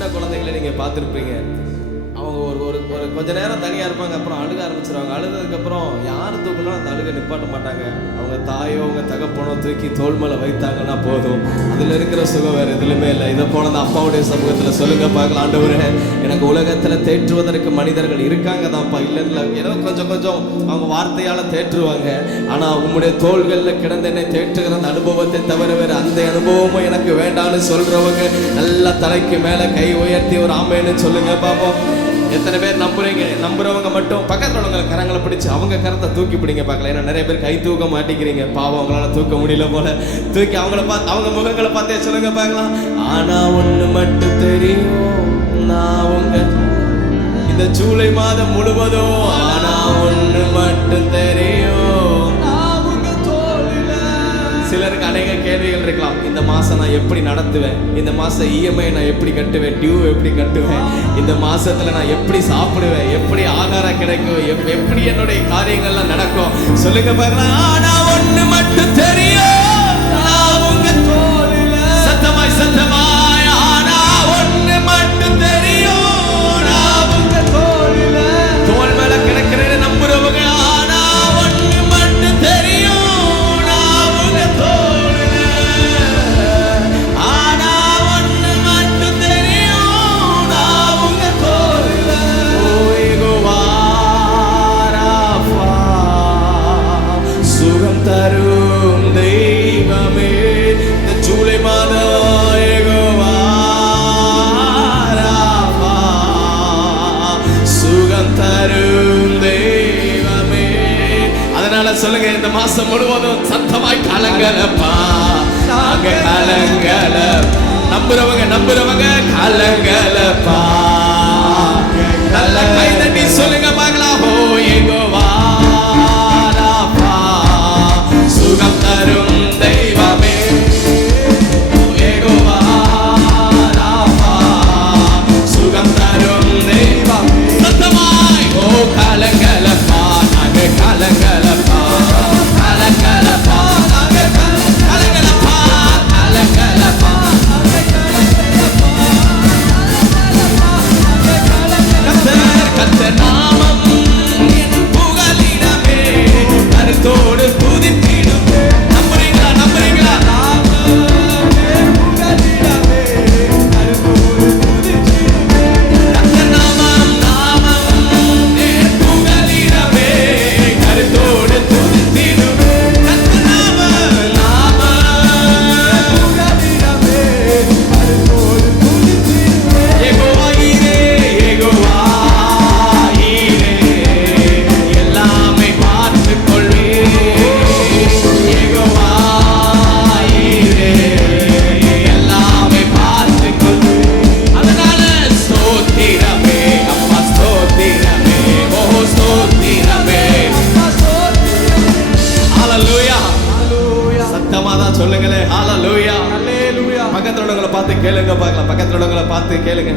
சின்ன குழந்தைகளை நீங்க பார்த்துருப்பீங்க. அவங்க ஒரு ஒரு ஒரு கொஞ்ச நேரம் தனியா இருப்பாங்க, அப்புறம் அழுக ஆரம்பிச்சிருவாங்க. அழுததுக்கப்புறம் யார் தூக்கணும் அந்த அழுக நிப்பாட்ட மாட்டாங்க. அவங்க தாயோ அவங்க தகப்பனோ தூக்கி தோள் மேல வைத்தாங்கன்னா போதும், அதுல இருக்கிற சுகம் வேற எதுலையுமே இல்லை. இதை போல அந்த அப்பாவுடைய சமூகத்துல சொல்லுங்க பார்க்கலாம், ஆண்டவரே எனக்கு உலகத்துல தேற்றுவதற்கு மனிதர்கள் இருக்காங்க தான்ப்பா, இல்லைன்னு ஏதோ கொஞ்சம் கொஞ்சம் அவங்க வார்த்தையால தேற்றுவாங்க. ஆனா உங்களுடைய தோள்கள்ல கிடந்த என்னை தேற்றுகிற அந்த அனுபவத்தை தவிர வேற அந்த அனுபவமும் எனக்கு வேண்டாம்னு சொல்றவங்க நல்லா தலைக்கு மேல கை உயர்த்தி ஒரு ஆமைன்னு சொல்லுங்க பாப்போம். எத்தனை பேர் நம்புறீங்க? நம்புறவங்க மட்டும் பக்கத்துல உள்ளவங்க கரங்களை பிடிச்சு அவங்க கரத்தை தூக்கி பிடிங்க பார்க்கலாம். ஏன்னா நிறைய பேர் கை தூக்க மாட்டேங்கிறீங்க, பாவம் அவங்களால தூக்க முடியல போல. தூக்கி அவங்கள பார்த்து அவங்க முகங்களை பார்த்தே சொல்லுங்க பார்க்கலாம். ஆனா ஒண்ணு மட்டும் தெரியும், நான் உங்க இந்த ஜூலை மாதம் முழுவதும் ஆனா ஒண்ணு மட்டும் தெரியும். சிலருக்கு அநேக கேள்விகள் இருக்கலாம். இந்த மாசம் நான் எப்படி நடத்துவேன், இந்த மாசம் இஎம்ஐ நான் எப்படி கட்டுவேன், டியூ எப்படி கட்டுவேன், இந்த மாசத்துல நான் எப்படி சாப்பிடுவேன், எப்படி ஆகாரம் கிடைக்கும், எப்படி என்னுடைய காரியங்கள்லாம் நடக்கும் சொல்லுங்க பார்க்கலாம். ஆனா ஒண்ணு மட்டும் தெரியும், நான் உங்க தோளில. சத்தமாய் சத்தமாய் ஆனா ஒண்ணு மட்டும் தெரியும், நான் உங்க தோளில. தோள் மேல கிடக்கிறேன்னு நம்புறவங்க ஆனா ஒண்ணு மட்டும் தெரியும், தரும் தெய்வமே. இந்த ஜூலை மாதம் யெகோவா ராஃபா, சுகம் தரும் தெய்வமே. அதனால சொல்லுங்க, இந்த மாசம் முழுவதும் சத்தமாய் கலங்கலப்பா, நாங்க கலங்கல. நம்புறவங்க கலங்கலப்பா. நல்ல கை தட்டி சொல்லுங்க பார்க்கலாம். ஓ யெகோவா சுகம் தரும் தெய்வமே, யெகோவா ராஃபா, சுகம் தரும் தெய்வமே. சத்தமாய் ஓ கலங்கலப்பா, நாங்க கலங்கலப்பா, கலங்கலப்பா, நாங்க கலங்கலப்பா, கலங்கலப்பா. கர்த்தர் நாமம் என் புகலிடமே, கருத்தோடு துதித்திடும்.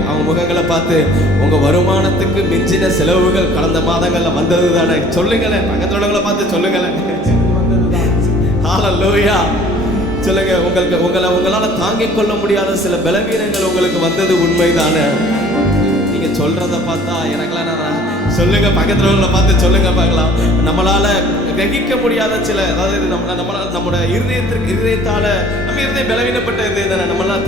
அவங்க முகங்களை பார்த்து உங்க வருமானத்துக்கு மிஞ்சின செலவுகள் கடந்த மாதங்கள்ல வந்தது தானே சொல்லுங்களேன். பக்கத்துல உள்ளவங்களை பார்த்து சொல்லுங்களேன். ஹல்லேலூயா சொல்லுங்க. உங்களால தாங்கிக் கொள்ள முடியாத சில பலவீனங்கள் உங்களுக்கு வந்தது உண்மைதானே? நீங்க சொல்றத பார்த்தா எனக்குலாம் சொல்லுங்க, பக்கத்துல உள்ளவங்களை பார்த்து சொல்லுங்க பார்க்கலாம். நம்மளால கிரகிக்க முடியாத சில, அதாவது நம்மளோட இருதயத்தால நம்ம இருதயம் பலவீனப்பட்ட இருதயம் தானே, நம்மளால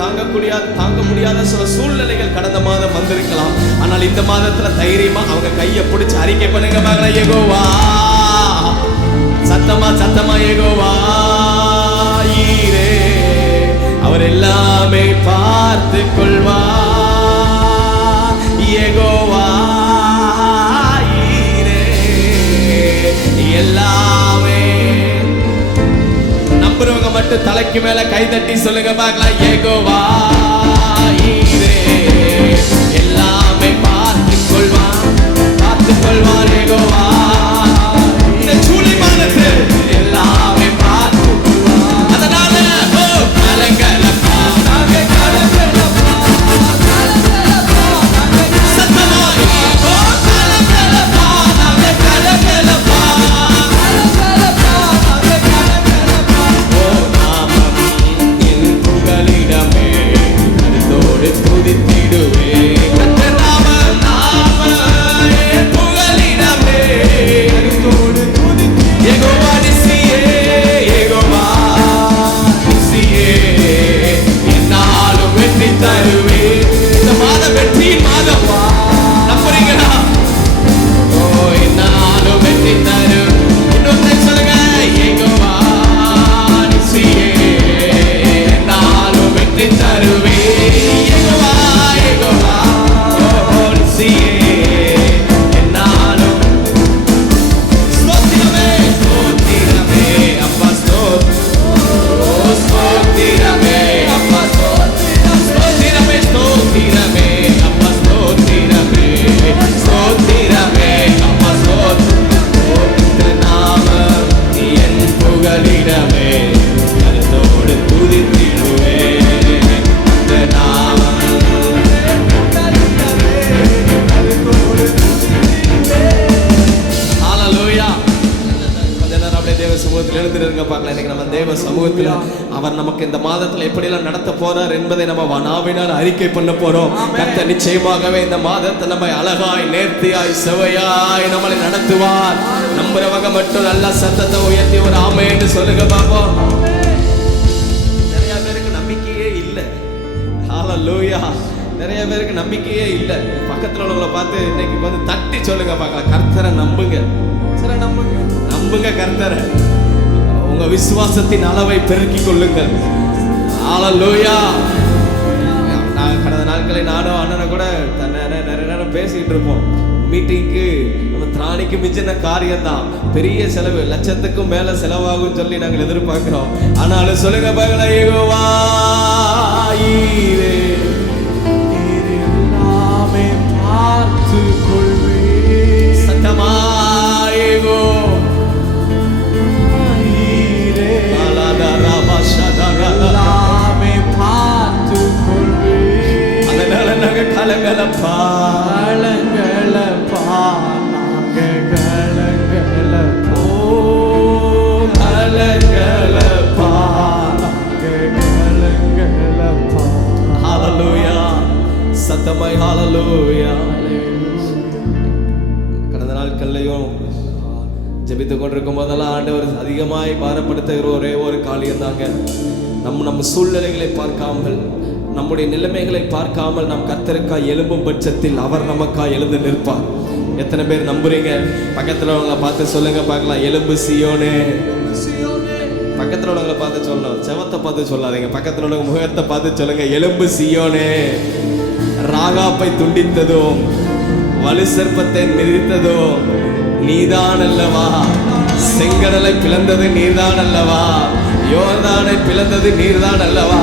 தாங்க முடியாத சில சூழ்நிலைகள் கடந்த மாதம் வந்திருக்கலாம். ஆனால் இந்த மாதத்துல தைரியமா அவங்க கையை பிடிச்சு அறிக்கை பண்ணுங்க பார்க்கலாம். யெகோவா சத்தமா யெகோவா ஈரே, அவர் எல்லாமே பார்த்து கொள்வா. யெகோவா எல்லாமே. நம்புறவங்க மட்டும் தலைக்கு மேல கை தட்டி சொல்லுங்க பார்க்கலாம். யெகோவா ஈரே, எல்லாமே பார்த்து கொள்வான் யெகோவா. இந்த ஜூலை மாதத்தில் எல்லாமே பார்த்து கொள்வான். அதனால கலங்கலப்பா, நாங்க கலங்கலப்பா, சத்தமாய் கலங்கலப்பா, நாங்க கலங்கலப்பா. புகலிடமே, கருத்தோடு துதித்திடுவே. இன்னைக்கு நம்ம தேவ சமூகத்தில் அவர் நமக்கு இந்த மாதத்தில் எப்படியெல்லாம் நடத்த போறார் என்பதை நம்ம நாவினால் அறிக்கை பண்ண போறோம். கர்த்தர் நிச்சயமாகவே இந்த மாதத்தை நம்ம அழகாய் நேர்த்தியாய் செவையாய் நம்மளை நடத்துவார். நம்புறவங்க மட்டும் நல்ல சத்தத்தை உயர்த்தி ஒரு ஆமென்னு சொல்லுங்க பாப்போம். நிறைய பேருக்கு நம்பிக்கையே இல்லை. ஹல்லேலூயா. நிறைய பேருக்கு நம்பிக்கையே இல்லை. பக்கத்துல உள்ளவங்களை பார்த்து இன்னைக்கு வந்து தட்டி சொல்லுங்க பார்க்கலாம், கர்த்தரை நம்புங்க. நம்புங்க கர்த்தரை. உங்க விசுவாசத்தின் அளவை பெருக்கிக் கொள்ளுங்கள். ஹல்லேலூயா. நான் கடந்த நாட்களை நானும் அண்ணனை கூட நிறைய நேரம் பேசிக்கிட்டு இருப்போம். மீட்டிங்க்கு நம்ம திராணிக்கு மிஞ்சின காரியம் தான், பெரிய செலவு, லட்சத்துக்கும் மேல செலவாகும் சொல்லி நாங்கள் எதிர்பார்க்கிறோம். ஆனாலும் சொல்லுங்க பாங்களா, யெகோவா ஈரே எல்லாமே பார்த்து கொள்வே. சத்தமாயேகோ ஈரே எல்லாமே பார்த்து கொள்வே. அதனால நாங்க கலங்கலப்பா சத்தமாய் ஹல்லேலூயா. கடந்த நாட்கள்லையும் ஜெபித்து கொண்டிருக்கும் போதெல்லாம் ஆண்டவர் அதிகமாய் பாரப்படுத்துகிற ஒரே ஒரு காரியம் தாங்க, நம்ம சூழ்நிலைகளை பார்க்காமல், நம்முடைய நிலைமைகளை பார்க்காமல் நாம் கர்த்தருக்காய் எழும்பும் பட்சத்தில் அவர் நமக்காய் எழுந்து நிற்பார். எத்தனை பேர் நம்புறீங்க? பக்கத்தில் உள்ளவங்களை பார்த்து சொல்லுங்க பார்க்கலாம், எலும்பு சீயோனே. பக்கத்தில் உள்ளவங்களை பார்த்து சொல்லணும், செவத்தை பார்த்து சொல்லாதீங்க. பக்கத்தில் உள்ளவங்க முகத்தை பார்த்து சொல்லுங்க, எலும்பு சீயோனே. ராகாப்பை துண்டித்ததும் வலு சர்ப்பத்தை மிதித்ததும் நீதான் அல்லவா? செங்கடலை பிளந்தது நீர்தான் அல்லவா? யோர்தானை பிளந்தது நீர்தான் அல்லவா?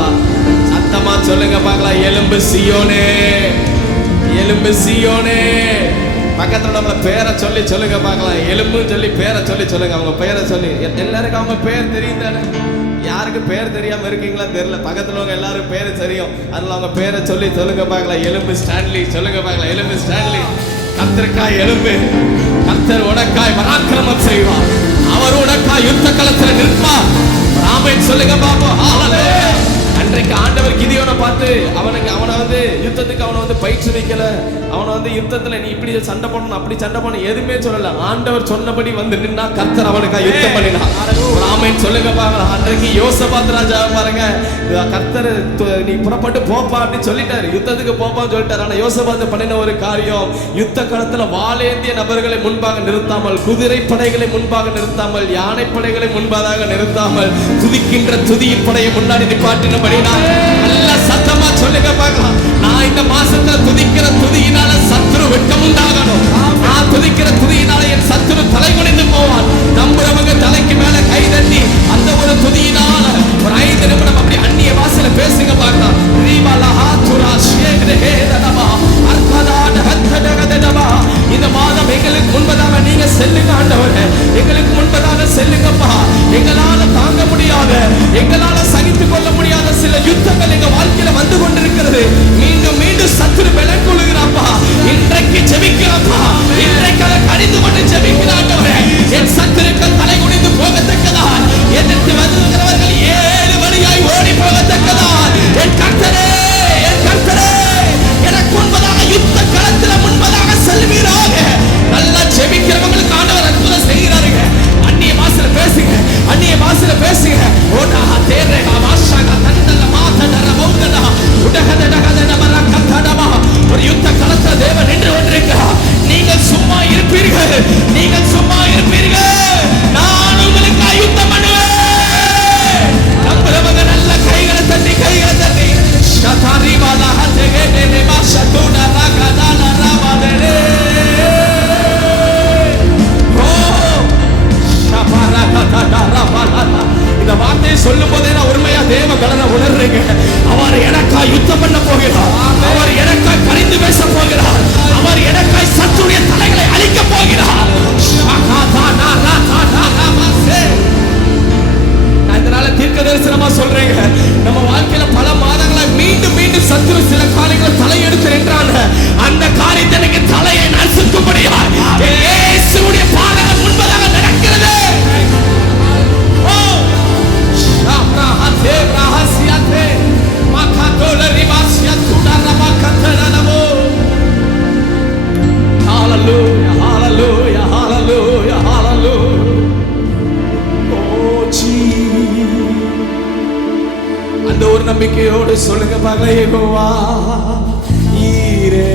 சத்தமா சொல்லுங்க பார்க்கலாம், எலும்பு சீயோனே, எலும்பு சீயோனே. பக்கத்துல நம்மள பேரை சொல்லி சொல்லுங்க பார்க்கலாம், எலும்புன்னு சொல்லி பேரை சொல்லி சொல்லுங்க. அவங்க பேரை சொல்லி, எல்லாருக்கும் அவங்க பேர் தெரியும் தானே? யாருக்கு பேர் தெரியாம இருக்கீங்களா தெரியல. பக்கத்துல அவங்க எல்லாரும் பேரு தெரியும், அதனால அவங்க பேரை சொல்லி சொல்லுங்க பார்க்கலாம், எலும்பு ஸ்டான்லி. சொல்லுங்க பார்க்கலாம், எலும்பு ஸ்டான்லி. கர்த்தருக்காய் எலும்பு. கர்த்தர் உனக்காய் பராக்கிரமம் செய்வார். அவர் உனக்காய் யுத்த களத்துல நிற்பார். ஆமென் சொல்லுங்க பாப்போம். ஹல்லேலூயா. அன்றைக்கு ஆண்டவர் கிதியோனை பார்த்து அவனை வந்து யுத்தத்துக்கு அவனை வந்து பயிற்றுவிக்கல. அவனை வந்து யுத்தத்துல நீ இப்படி சண்டை போடணும் அப்படி சண்டை போடணும் எதுவுமே சொல்லல. ஆண்டவர் சொன்னபடி வந்து நின்னா கர்த்தர் அவனுக்காக யுத்தம் பண்ணினார். ஆமென் சொல்லுங்க பாருங்க. அன்றைக்கு யோசபாத் ராஜா பாருங்க, கர்த்தர் நீ புறப்பட்டு போப்பா அப்படின்னு சொல்லிட்டாரு, யுத்தத்துக்கு போப்பான்னு சொல்லிட்டாரு. ஆனா யோசபாத் பண்ணின ஒரு காரியம், யுத்த காலத்துல வாளேந்திய நபர்களை முன்பாக நிறுத்தாமல், குதிரை படைகளை முன்பாக நிறுத்தாமல், யானை படைகளை முன்பாக நிறுத்தாமல், துதிக்கின்ற துதியின் படையை முன்னாடி நிப்பாட்டினபடி நல்ல சத்தமா சொல்லுங்க பார்க்கலாம், நான் இந்த மாசத்துல துதிக்கிற துதியினால சத்துரு வெட்கம் உண்டாகணும். நான் துதிக்கிற துதியினால என் சத்துரு தலை குனிந்து போவான். நம்புறவங்க தலைக்கு மேல கை தட்டி அந்த ஒரு துதியினால ஒரு 5 நிமிடம் அப்படி அந்நிய வாசல பேசுங்க பார்க்கலாம். இந்த மாதம் எங்களுக்கு முன்பதாக நீங்க செல்லுங்க ஆண்டவரே, எங்களுக்கு முன்பதாக செல்லுங்கப்பா. எங்களால தாங்க முடியாத, எங்களால சகித்துக் கொள்ள முடியாத சில யுத்தங்கள் எங்க வாழ்க்கையில வந்து கொண்டிருக்கிறது. மீண்டும் மீண்டும் சத்துரு பலன் கொள்ளுகிறாப்பா. இன்றைக்கு ஜெபிக்கிறப்பா, இன்றைக்கு கடிந்து கொண்டு ஜெபிக்கிறாங்க. என் சத்துருக்கள் தலை குனிந்து போகத்தக்கதா, எதிர்த்து வருகிறவர்கள் 7 வழியாய் ஓடி போகத்தக்கதா, என் கர்த்தரே, என் கர்த்தரே எனக்கு முன்பதாக யுத்த களத்துல முன்பதாக செல்வீராக. நல்லா ஜெபிக்கிறவங்களுக்கு ஆண்டவர் அற்புதம் செய்கிறாருங்க. அந்நிய பாஷையில பேசுங்க, அந்நிய பாஷையில பேசுங்க. ஓடா தேரேகா வாஷாகா தண்டல மாதடர மௌதடா உடகடடகடட மரக்கடடமா. ஒரு யுத்த களத்துல தேவன் நின்று கொண்டிருக்கிறார். நீங்கள் சும்மா இருப்பீர்கள், நீங்கள் சும்மா இருப்பீர்கள். நான் உங்களுக்கு யுத்தம் பண்ணுவேன். நம்புறவங்க நல்ல கைகளை தட்டி, கைகளை தட்டி. ஷதாரி வாலா ஹதேகே நேமா ஷதுடா ராகடால ராவாதே. இந்த வார்த்தையை சொல்லும் போதே நான் உண்மையா தேவ பலனை உணர்றேங்க. அவர் எனக்காய் யுத்தம் பண்ண போகிறார். அவர் எனக்காய் பரிந்து பேச போகிறார். அவர் எனக்காய் சத்துருடைய தலைகளை அழிக்க போகிறார். நான் இதனால தீர்க்க தரிசனமா சொல்றேங்க, நம்ம வாழ்க்கையில பல மாதங்களா மீண்டும் மீண்டும் சத்துரு சில காரியங்களை தலையெடுத்து நின்றாங்க. அந்த காரியத்தை எனக்கு தலையை நசுக்கும்படியா இயேசுவுடைய பாதங்கள் முன்பதாக நடக்கிறது. அந்த ஒரு நம்பிக்கையோடு சொல்லுங்க பார்க்கலாம். யெகோவா ஈரே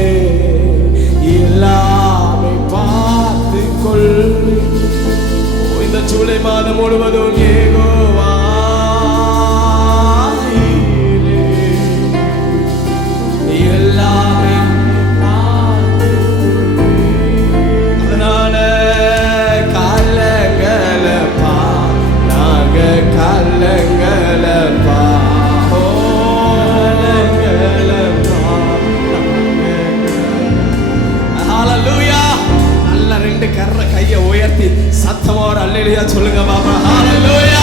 எல்லாமே பார்த்து கொள். இந்த ஜூலை மாதம் முழுவதும் யெகோவா ஈரே எல்லாமே பார்த்து கொள். அதனால காலங்களப்பா நாங்க காலங்களப்பா கையை உயர்த்தி சத்தமோட அல்லேலூயா சொல்லுங்க பாபா. ஹalleluya.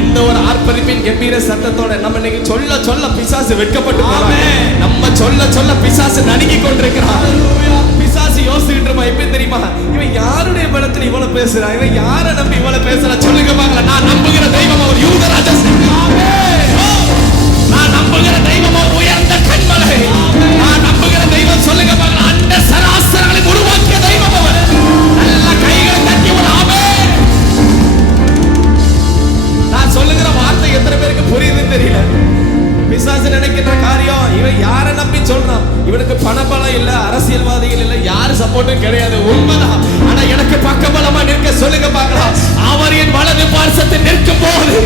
இந்த ஒரு ஆர்ப்பரிப்பின் கம்பீர சத்தத்தோட நம்ம இன்னைக்கு சொல்ல சொல்ல பிசாசு வெட்கப்பட்டு போறாங்க. நம்ம சொல்ல சொல்ல பிசாசு நடுங்கி கொண்டிருக்கிறான். ஹalleluya. பிசாசு யோசிச்சுட்டு இருப்பான், எப்படி தெரியுமா, இவன் யாருடைய பலத்துல இவ்வளவு பேசுறான், இவன் யாரை நம்பி இவ்வளவு பேசுறான். சொல்லுங்க பாக்கலாம், நான் நம்புகிற தெய்வம் அவர் யூதராஜ. நான் நம்புகிற தெய்வம் அவர் உயர்ந்த கண்மலை. நான் நம்புகிற தெய்வம் சொல்லுங்க பாக்கலாம், அந்த சராசரங்களை உருவாக்கிய தெய்வம் அவர். நல்ல கைகளை தட்டி ஒரு ஆமென். நான் சொல்லுகிற வார்த்தை எத்தனை பேருக்கு புரியுதுன்னு தெரியல. பிசாசு நினைக்கின்ற காரியம், இவன் யாரை நம்பி சொல்றான், இவனுக்கு பணபலம் இல்ல, அரசியல்வாதிகள் இல்ல, யாரு சப்போர்ட்டும் கிடையாது, உண்மைதான். ஆனா எனக்கு பக்கபலமா நிற்க சொல்லுங்க பார்க்கலாம். அவர் என் வலது பார்சத்தில் நிற்கும் போது